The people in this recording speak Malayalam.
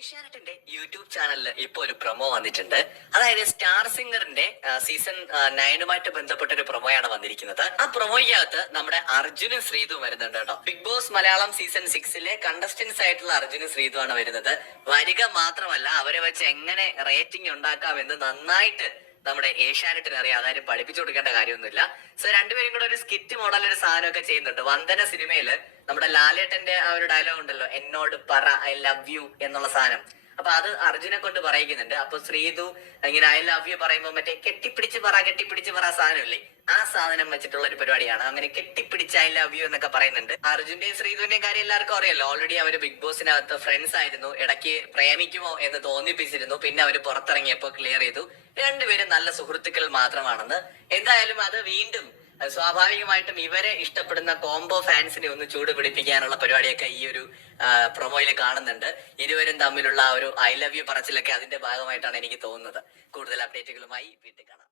ഏഷ്യാനെറ്റിന്റെ യൂട്യൂബ് ചാനലിൽ ഇപ്പൊ ഒരു പ്രൊമോ വന്നിട്ടുണ്ട്. അതായത് സ്റ്റാർ സിംഗറിന്റെ സീസൺ നയനുമായിട്ട് ബന്ധപ്പെട്ട ഒരു പ്രൊമോയാണ് വന്നിരിക്കുന്നത്. ആ പ്രൊമോയ്ക്കകത്ത് നമ്മുടെ അർജുനും ശ്രീതും വരുന്നുണ്ട് കേട്ടോ. ബിഗ് ബോസ് മലയാളം സീസൺ സിക്സിലെ കണ്ടസ്റ്റൻസ് ആയിട്ടുള്ള അർജുനും ശ്രീതുമാണ് വരുന്നത്. വരിക മാത്രമല്ല അവരെ വെച്ച് എങ്ങനെ റേറ്റിംഗ് ഉണ്ടാക്കാം എന്ന് നന്നായിട്ട് നമ്മുടെ ഏഷ്യാനെറ്റിന് അറിയാം. അതായത് പഠിപ്പിച്ചു കൊടുക്കേണ്ട കാര്യമൊന്നുമില്ല. സോ രണ്ടുപേരും കൂടെ ഒരു സ്കിറ്റ് മോഡൽ ഒരു സാധനമൊക്കെ ചെയ്യുന്നുണ്ട്. വന്ദന സിനിമയിൽ നമ്മുടെ ലാലേട്ടന്റെ ആ ഒരു ഡയലോഗ് ഉണ്ടല്ലോ. എന്നോട് പറ ഐ ലവ് യു എന്നുള്ള സാധനം. അപ്പൊ അത് അർജുനെ കൊണ്ട് പറയിക്കുന്നുണ്ട്. അപ്പൊ ശ്രീതു ഇങ്ങനെ ഐ ലവ് യു പറയുമ്പോ മറ്റേ കെട്ടിപ്പിടിച്ച് പറ കെട്ടിപ്പിടിച്ച് പറ സാധനമില്ലേ? ആ സാധനം വെച്ചിട്ടുള്ള ഒരു പരിപാടിയാണ്. അങ്ങനെ കെട്ടിപ്പിടിച്ച ഐ ലവ് യു എന്നൊക്കെ പറയുന്നുണ്ട്. അർജുന്റെയും ശ്രീധുവിന്റെയും കാര്യം എല്ലാവർക്കും അറിയാലോ. ഓൾറെഡി അവർ ബിഗ് ബോസിനകത്ത് ഫ്രണ്ട്സ് ആയിരുന്നു. ഇടയ്ക്ക് പ്രേമിക്കുമോ എന്ന് തോന്നിപ്പിച്ചിരുന്നു. പിന്നെ അവർ പുറത്തിറങ്ങിയപ്പോ ക്ലിയർ ചെയ്തു. രണ്ടുപേരും നല്ല സുഹൃത്തുക്കൾ മാത്രമാണെന്ന്. എന്തായാലും അത് വീണ്ടും സ്വാഭാവികമായിട്ടും ഇവരെ ഇഷ്ടപ്പെടുന്ന കോംബോ ഫാൻസിനെ ഒന്ന് ചൂട് പിടിപ്പിക്കാനുള്ള പരിപാടിയൊക്കെ ഈ ഒരു പ്രൊമോയിൽ കാണുന്നുണ്ട്. ഇരുവരും തമ്മിലുള്ള ഒരു ഐ ലവ് യു പറച്ചിലൊക്കെ അതിന്റെ ഭാഗമായിട്ടാണ് എനിക്ക് തോന്നുന്നത്. കൂടുതൽ അപ്ഡേറ്റുകളുമായി വീട്ടിൽ കാണാം.